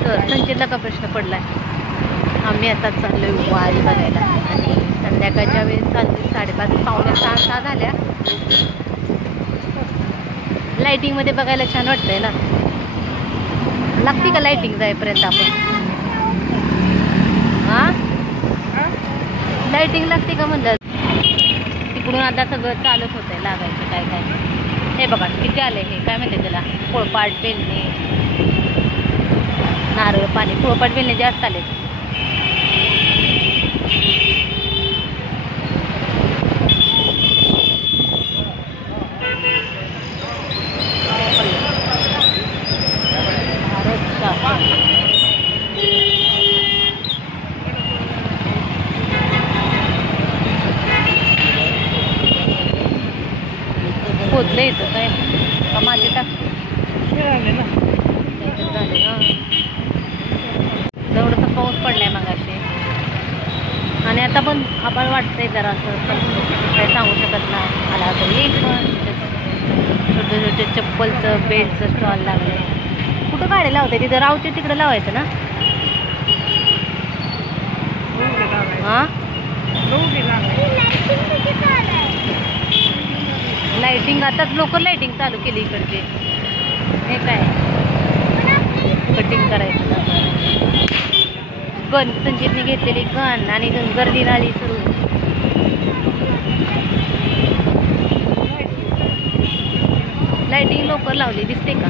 तर संचितला का प्रश्न पडलाय. आम्ही आता चाललोय वारी बघायला आणि संध्याकाळच्या वेळेस चालली 5:30 पावणे 6 झाल्या. लाइटिंग मध्ये बघायला छान वाटतंय ना. लागते का लाइटिंग जाईपर्यंत आपण? हा लाइटिंग लागते का म्हणलं. तिकडून आता सगळं चालूच होतंय लागायचं काय काय. हे बघा किती आले. हे काय म्हणते त्याला, पोळपाट बेलणे, नारळ पाणी. पोळपाट बेलणे जास्त आले. पोचले इथं काय का माझे टाक झाले ना. जवळचा पाऊस पडलाय मगाशी आणि आता पण आपण वाटतंय जरा असं काही सांगू शकत नाही. आला तर येईल पण. छोटे छोटे चप्पलचं बेल्टचं स्टॉल लागले. कुठं गाडी लावते तिथं रावते तिकडं लावायचं ना. हां लाइटिंग आताच लोक लाइटिंग चालू केली इकडचे. हे काय कटिंग करायचं गन. संजीतने घेतलेली गन आणि गर्दी झाली सुरू. लाइटिंग लवकर लावली दिसते का.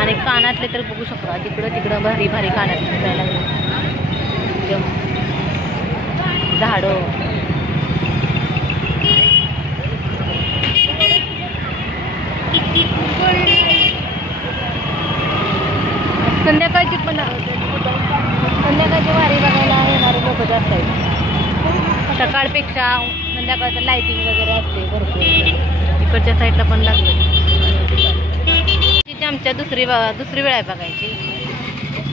आणि कानातले तर बघू शकता तिकडं तिकडं भारी भारी कानातले दिसायला लागले. झाडं संध्याकाळची पण संध्याकाळची वारी बघायला येणारे लोक जास्त आहेत. सकाळपेक्षा संध्याकाळचं लाइटिंग वगैरे असते भरपूर. इकडच्या साईडला पण लागलं. तिथे आमच्या दुसरी वेळा आहे बघायची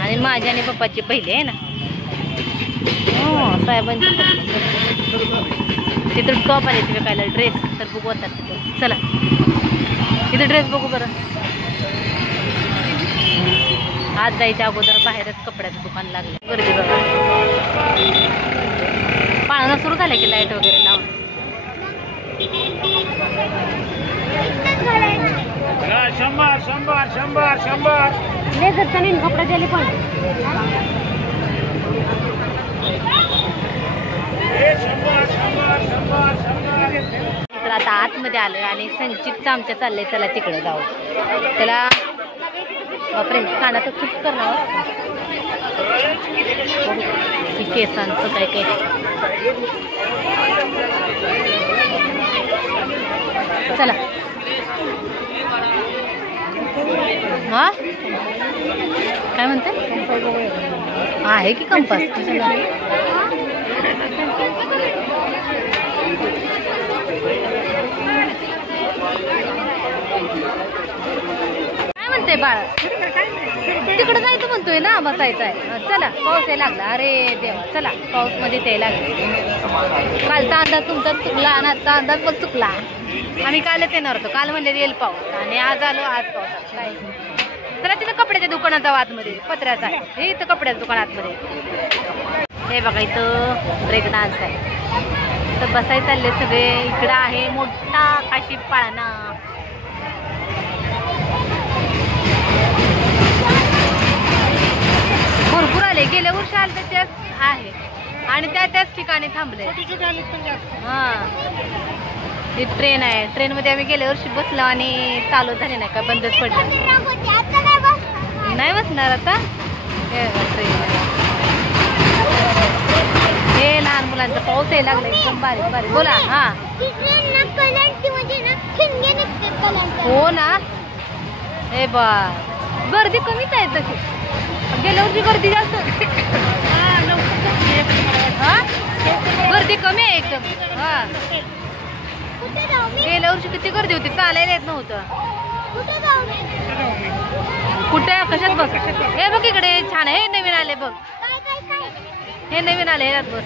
आणि माझी आणि पप्पाची पहिली आहे ना. हो साहेबांची तिथं टॉप आले तिथे विकायला ड्रेस तर बघू आता तिथं. चला तिथे ड्रेस बघू बरं. आज जायच्या अगोदर बाहेरच कपड्याचं दुकान लागलं. गर्दी बघा. पाळणं सुरू झालं की लाईट वगैरे लावून. शंभर शंभर शंभर शंभर लेझरचा नाही कपडा द्यायला पण. तर आता आतमध्ये आलोय आणि संचितचं आमच्या चाललंय चला तिकडे जाऊ. त्याला बापरे कानात खूप करणार केसांचं काय काय. चला हा काय म्हणते. आहे की कंपास. काय म्हणते बाळ. तिकडं जायचं म्हणतोय ना बसायचं आहे. चला पाऊस यायला लागला. अरे देवा चला पाऊस मध्ये यायला लागला. कालचा अंदाज तुमचा चुकला आणि आजचा अंदाज पण चुकला. आम्ही कालच येणार होतो. काल म्हणजे येईल पाऊस आणि आज आलो आज पाऊस. काय चला तिथं कपड्याच्या दुकानात जाऊ आतमध्ये. पत्र्याचा आहे हे इथं कपड्याच्या दुकानात मध्ये. हे बघा इथं ब्रेक डान्स आहे. तर बसाय चालले सगळे. इकडं आहे मोठा काशी पाळणा. भरपूर आले. गेल्या वर्षी आले तर त्याच आहे आणि त्याच ठिकाणी थांबले. हा ही ट्रेन आहे. ट्रेन मध्ये आम्ही गेल्या वर्षी बसलो आणि चालू झाली नाही का बंदच पडलं. नाही बसणार आता. ट्रेन हे लहान मुलांचा पाऊस यायला लागला एकदम बारीक बारीक. बोला हा हो ना. हे बा गर्दी कमीच आहे तशी. गेल्या वर्षी गर्दी जास्त. गर्दी कमी आहे एकदम. हा गेल्या वर्षी किती गर्दी होती. चालायला येत नव्हतं. कुठे कशात बस. हे बघ इकडे छान आहे. हे नवीन आले बघ. हे नवीन आले ह्यात बस.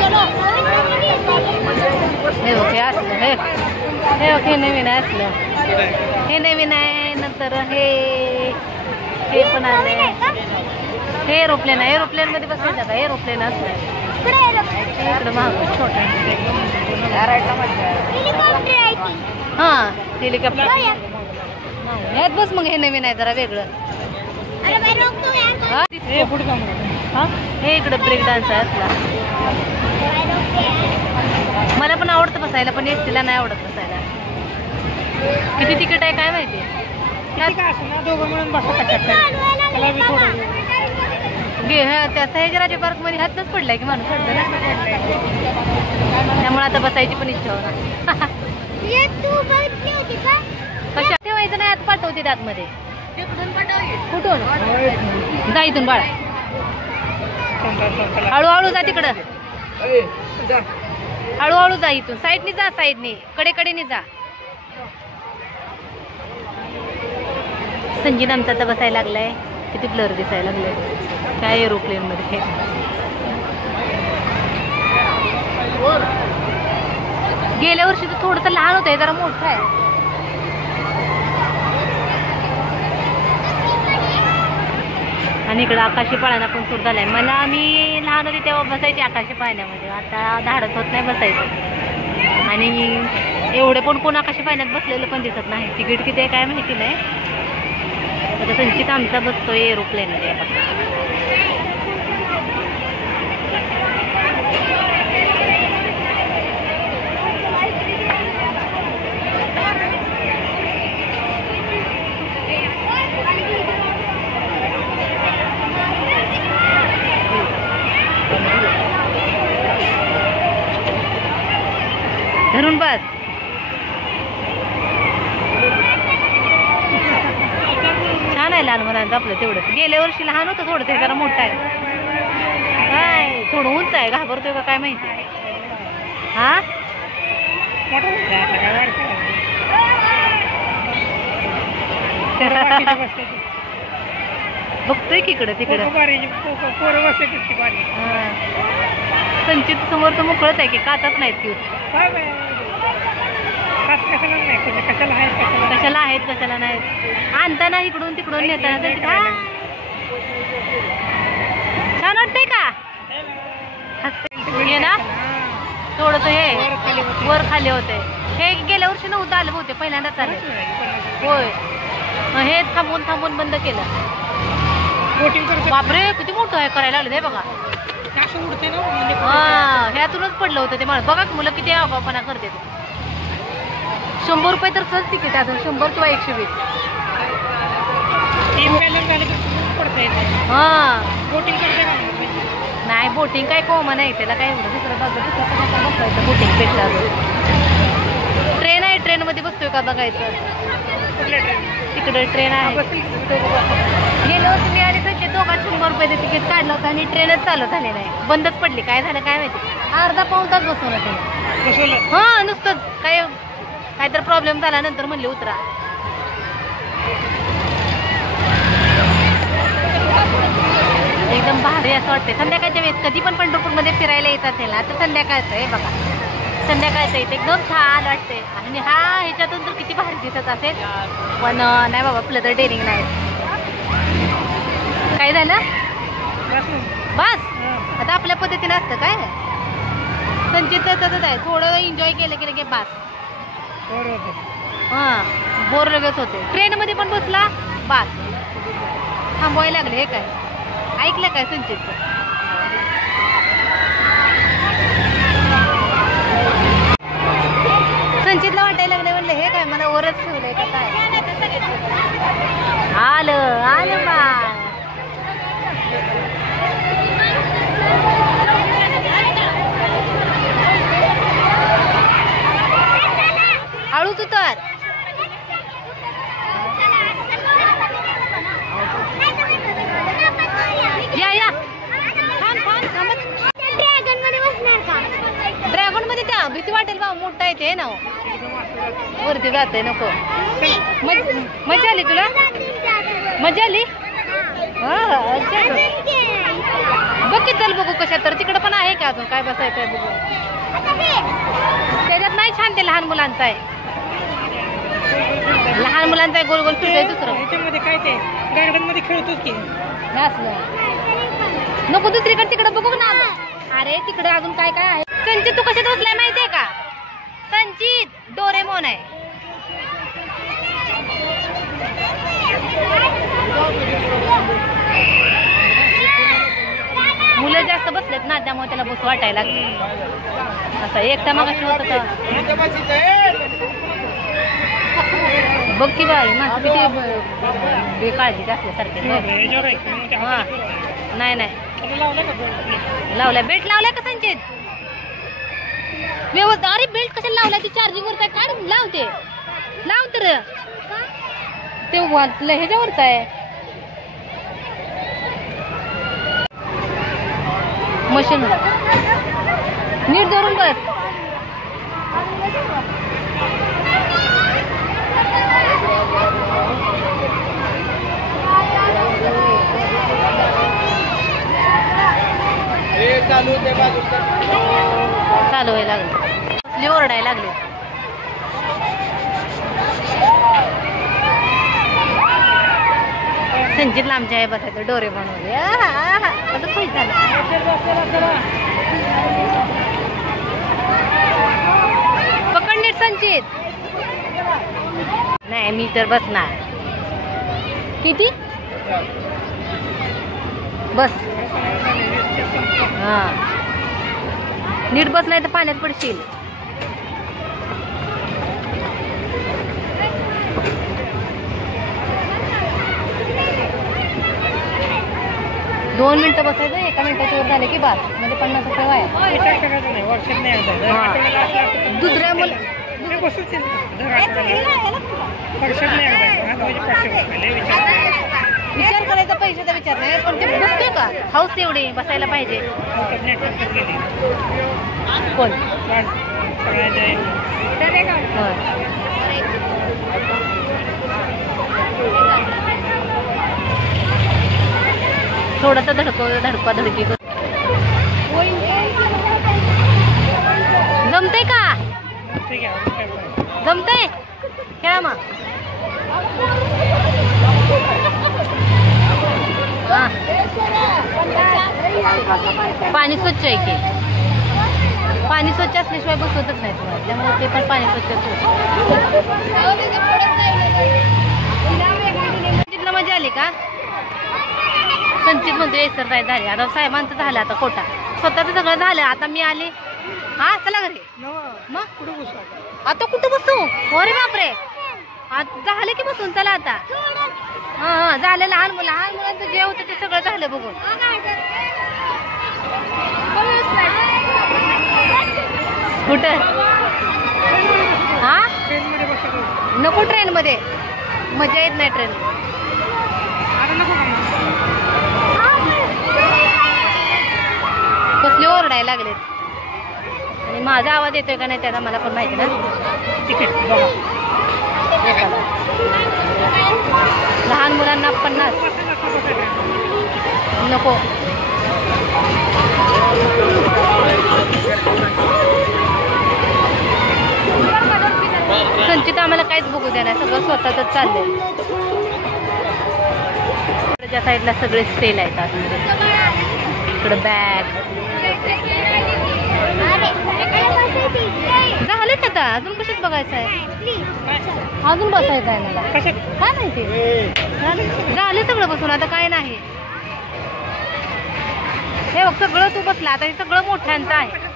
चलो हे बघ, हे असलं हे बघ, हे नवीन आहे असलं, हे नवीन आहे. नंतर हे पण आलंय. हे एरोप्लेन आहे, एरोप्लेन मध्ये बसायचं का? एरोप्लेन असलं इकडं महाग छोटा. हा हेलिकॉप्टर ह्यात बस. मग हे नवीन आहे जरा वेगळं. हा हे इकडं ब्रेक डान्स आहे असला. मला पण आवडतं बसायला, पण एकटीला नाही आवडत बसायला. किती तिकीट आहे काय माहिती. त्या सह्याद्री पार्क मध्ये हातच पडलाय की माणूस पडलं ना, त्यामुळे आता बसायची पण इच्छा होणार. कशा ठेवायचं नाही, आता पाठवते आतमध्ये. कुठून जा इथून बाळा, हळूहळू जा तिकडं, हळूहळू जा इथून. साईडनी जा, साईडनी कडेकडेने जा. संगीत आमचा आता बसायला लागलाय. किती ब्लर दिसायला लागलाय काय एरोप्लेन मध्ये. गेल्या वर्षी तर थोडस लहान होत, जरा मोठं आहे. आणि इकडं आकाशी पाळणा पण सुरू झालाय. मला मी लहान होते तेव्हा बसायची आकाशी पाळण्यामध्ये, आता धाडस होत नाही बसायचं. आणि एवढे पण कोण आकाशी पाळण्यात बसलेलं पण दिसत नाही. तिकीट किती आहे काय माहिती नाही. आता संचित आमचा बसतोय एरोप्लेन मध्ये. धरून बस. छान आहे लहान मुलांचं आपलं तेवढंच. गेल्या वर्षी लहान होतं थोडंच, जरा मोठं आहे. काय थोडं उंच आहे, घाबरतोय का काय माहिती. हा बघतोय की इकडं तिकडं. संचित समोरचं मोकळच आहे की, काचाच नाहीत की. कशाला आहेत कशाला नाहीत. आणताना इकडून तिकडून नेताना छान वाटतंय का. हे ना थोडस हे वर खाली होते. हे गेल्या वर्षी नव्हतं आलं होते, पहिल्यांदाच आले. होय हे थांबून थांबून बंद केलं. बापरे किती मोठं आहे करायला लागलं हे बघा. हा ह्यातूनच पडलं होतं ते मला. बघा मुलं किती आबापणा करते. 100 रुपये तर सहज तिकीट आहे, 100 किंवा 120. हा नाही बोटिंग काय कॉमन आहे, त्याला काय एवढं दुसरं बसायचं बोटिंग पेक्षा. ट्रेन आहे, ट्रेन मध्ये बसतोय का बघायचं. तिकडे ट्रेन आहे. गेलो होतो मी आणि संचित दोघात 100 रुपये तिकीट काढलं होतं आणि ट्रेनच चालू झाली नाही, बंदच पडली. काय झालं काय माहिती. अर्धा पाऊण तास बसवलं त्याने. हा नुसतंच काय तर प्रॉब्लेम झाला, नंतर म्हणले उतरा. एकदम भारी असं वाटतंय. संध्याकाळच्या वेळेस कधी पण पंढरपूरमध्ये फिरायला येत असेल ना तर संध्याकाळचं आहे बघा. संध्याकाळचं इथे एकदम छान वाटते. आणि हा ह्याच्यातून तर किती भारी दिसत असेल, पण नाही बाबा आपलं तर डेअरिंग नाही. काय झालं बस आता आपल्या पद्धतीने असतं काय. संचित तसंच आहे, थोडं एन्जॉय केलं की बस. हा बोर लगेच होते. ट्रेन मध्ये पण बसला बस थांबवायला लागले. हे काय ऐकलं काय संचितचं. संचितला वाटायला लागले, म्हणले हे काय मला वरच ठेवलंय का काय. आलं आलं बा. हळूच उतर. या या ड्रॅगन मध्ये त्या भीती वाटेल बा, मोठा आहे ते ना वरती जाते. नको मजा आली तुला, मजा आली. बघ की चल बघू कशा तर तिकडं पण आहे का अजून काय बसायचं आहे बघू. त्याच्यात नाही छान ते लहान मुलांचं आहे. लहान मुलांचं आहे गोल गोल फिरतोय दुसरं. ह्याच्यामध्ये काय ते गार्डन मध्ये खेळतोच की असलं नको दुसरीकडे तिकडे बघू ना. अरे तिकडे अजून काय काय आहे. संचित तू कशात बसलाय माहितीये का? संचित डोरेमोन आहे. मुलं जास्त बसलेत ना त्यामुळे त्याला बस वाटायला लागली. असं एकटा मगाशी होत होता. बघ की बाई माणसं किती बेकाळजीचे असल्यासारखे. हा नाही नाही लावलाय. बेल्ट लावलाय का संचित? व्यवस्थित. अरे बेल्ट कशाला लावलाय? तू चार्जिंग वरच आहे. काढ लावते लाव तर ते ह्याच्यावरच आहे मशीन. नीट धरून बस. चालू व्हायला लागले. ओरडायला लागले. संचितला आमच्या आहे बसायचं डोरे बनवले. असं खुश झालं. पकड नीट संचित. नाही मी तर बसणार. किती बस. हा नीट बस नाही तर पाण्यात पडशील. दोन मिनिटं बसायचं. एका मिनिटाच्या वर झाले की बस. म्हणजे 50 रुपये वाया. दुसऱ्या मुलं विचार करायचा पैशाचा विचार नाही पण ते बसते का हाऊस एवढी बसायला पाहिजे. कोण थोडासा धडका धडकी जमतंय का? जमतंय खेळा मग. पाणी स्वच्छ आहे की? पाणी स्वच्छ असल्याशिवाय बसवतच नाही तुम्हाला. त्यामुळे ते पण पाणी स्वच्छ संचितला मजा आली का? संचित म्हणतो एक्सरसाइज झाली. आता साहेबांचं झालं आता कोटा. स्वतःच सगळं झालं. आता मी आले. हा चला घरी. मग कुठं बसू आता? कुठं बसू? अरे बापरे झालं की बसून. चला आता. हा झालं. लहान मुलांचं जे होतं ते सगळं झालं बघून. कुठं? हा नको ट्रेन मध्ये मजा येत नाही ट्रेन. कसले ओरडायला लागलेत. आणि माझा आवाज येतोय का नाही त्याला मला पण माहिती ना. लहान मुलांना 50 नको. संचित आम्हाला काहीच बघू देणार. सगळं स्वतःच चाललंय. त्या साईडला सगळे सेल आहेत. आतमध्ये इकडं बॅग झाले का? आता अजून कशात बघायचं आहे? अजून बसायचं आहे मला. काय माहिती झाले सगळं बसून. आता काय नाही. हे बघ सगळं तू बसला. आता हे सगळं मोठ्यांचं आहे.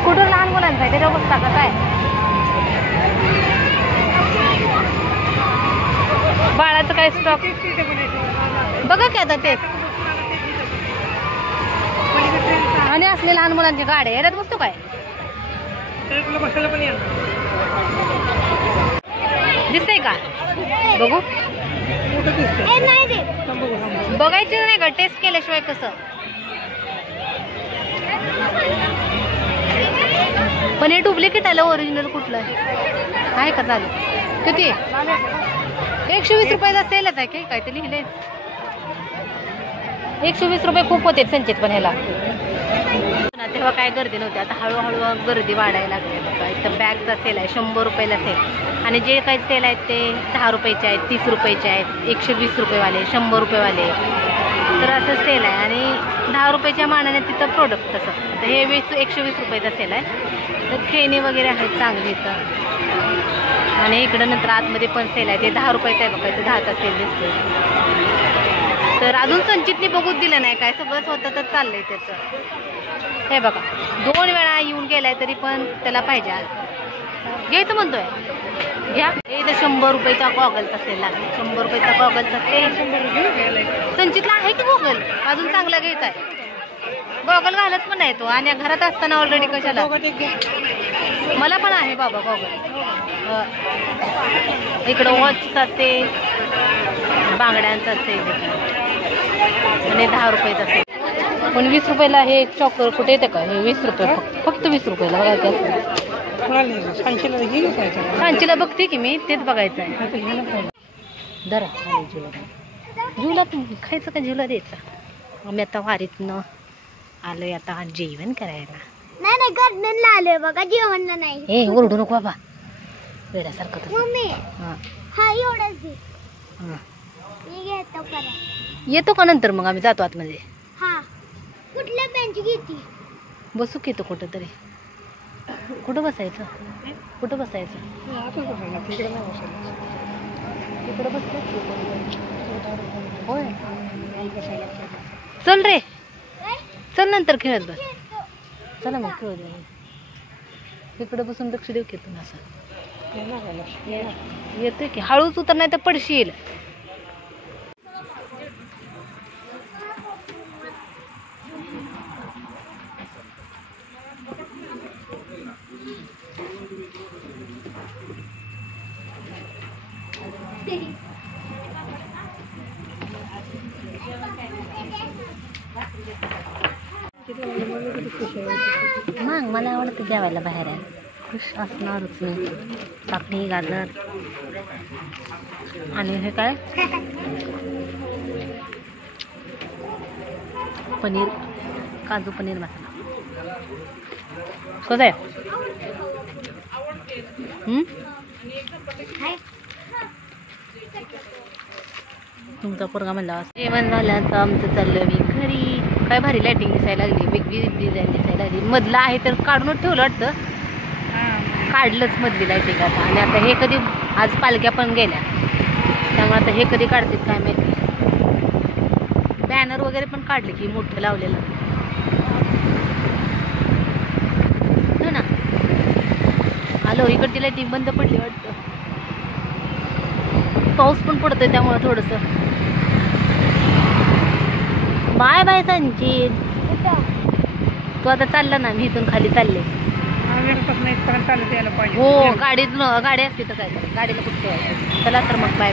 स्कूटर लहान मुलांचं आहे त्याच्यावर बसता का काय? बाळाचं काय स्टॉक बघा की आता ते. आणि असले लहान मुलांची गाडी याच्यात बसतो काय? दिसतंय का? बघू बघायचं नाही का? टेस्ट केल्याशिवाय कसं? पण हे डुप्लिकेट आलं. ओरिजिनल कुठलं आहे का? चालू किती? 120 रुपयाला सेलच आहे की काय ते लिहिलंय. 120 रुपये खूप होते संचित पण ह्याला. तेव्हा काय गर्दी नव्हती, आता हळूहळू गर्दी वाढायला लागली बघा. इथं बॅगचा सेल आहे 100 रुपयाला सेल, आणि जे काही सेल आहेत ते 10 रुपयाचे आहेत, 30 रुपयाचे आहेत, 120 रुपयेवाले, 100 रुपयेवाले. तर असं सेल आहे, आणि 10 रुपयाच्या मानाने तिथं प्रोडक्ट तसं. आता हे 120 रुपयाचा सेल आहे. तर खेळणी वगैरे आहेत चांगली इथं. आणि इकडं नंतर आतमध्ये पण सेल आहे, ते 10 रुपयाचं आहे बघा. इथं 10चा सेल दिसतोय. तर अजून संचितने बघूच दिलं नाही काय, सगळं स्वतः तर चाललंय त्याचं. हे बघा 2 वेळा येऊन गेलाय तरी पण त्याला पाहिजे घ्यायचं म्हणतोय. घ्या. इथं 100 रुपयाचा गॉगलचा सेल लागला. 100 रुपयाचा गॉगलचा सेल. संचितला आहे की गॉगल अजून चांगला घ्यायचा आहे. गॉगल घालत पण नाही तो, आणि घरात असताना ऑलरेडी कशाला. मला पण आहे बाबा गॉगल. इकडं वॉचचा सेल, बांगड्यांचा सेल, आणि 10 रुपयाचा सेल. पण 20 रुपयाला हे चॉकर कुठे येतं का, हे 20 रुपये फक्त 20 रुपयाला बघायचं असं. सांचीला बघते की मी, तेच बघायचं आहे. दरा झुला तुम्ही खायचं का झुला द्यायचा. आम्ही आता वारीतनं आलोय आता जेवण करायला. नाही गार्डनला आलोय बघा, जेवणला नाही. हे ओरडू नको बाबा वेड्यासारखं. मम्मी हा एवढंच दे. हां मी घेतो करा. येतो का नंतर मग आम्ही जातो आतमध्ये. हा कुठल्या बेंच घेती. बसू की तो कुठं तरी. कुठं बसायचं, कुठं बसायचं. तिकडं बसलं होय. चल रे चल नंतर खेळत बस. चला मग खेळू दे. इकडं बसून लक्ष देऊ की तुम्ही असं. येतोय की हळूच उतर, नाही तर पडशील. मग मला आवडतं जेवायला बाहेर आहे. खुश असणारच मी. काकडी गाजर आणि हे काय पनीर, काजू पनीर मसाला. कसं आहे. तुमचा पोरगा म्हणला जेवण झालं तर आमचं चाललं मी घरी. काय भारी लायटिंग दिसायला लागली, वेगळी डिझाईन दिसायला लागली. मधलं आहे तर काढूनच ठेवलं वाटतं, काढलंच मधली लायटिंग आता. आणि आता हे कधी आज पालख्या पण गेल्या, त्यामुळे आता हे कधी काढतात काय माहिती. बॅनर वगैरे पण काढले की मोठं लावलेलं हो ना. आलो इकडची लायटिंग बंद पडली वाटतं. पाऊस पण पडतोय त्यामुळे थोडंसं. बाय बाय संचित. तू आता चालला ना, मी इथून खाली चालले. हो गाडी असते तर काय, गाडीला कुठे. चला तर मग बाय.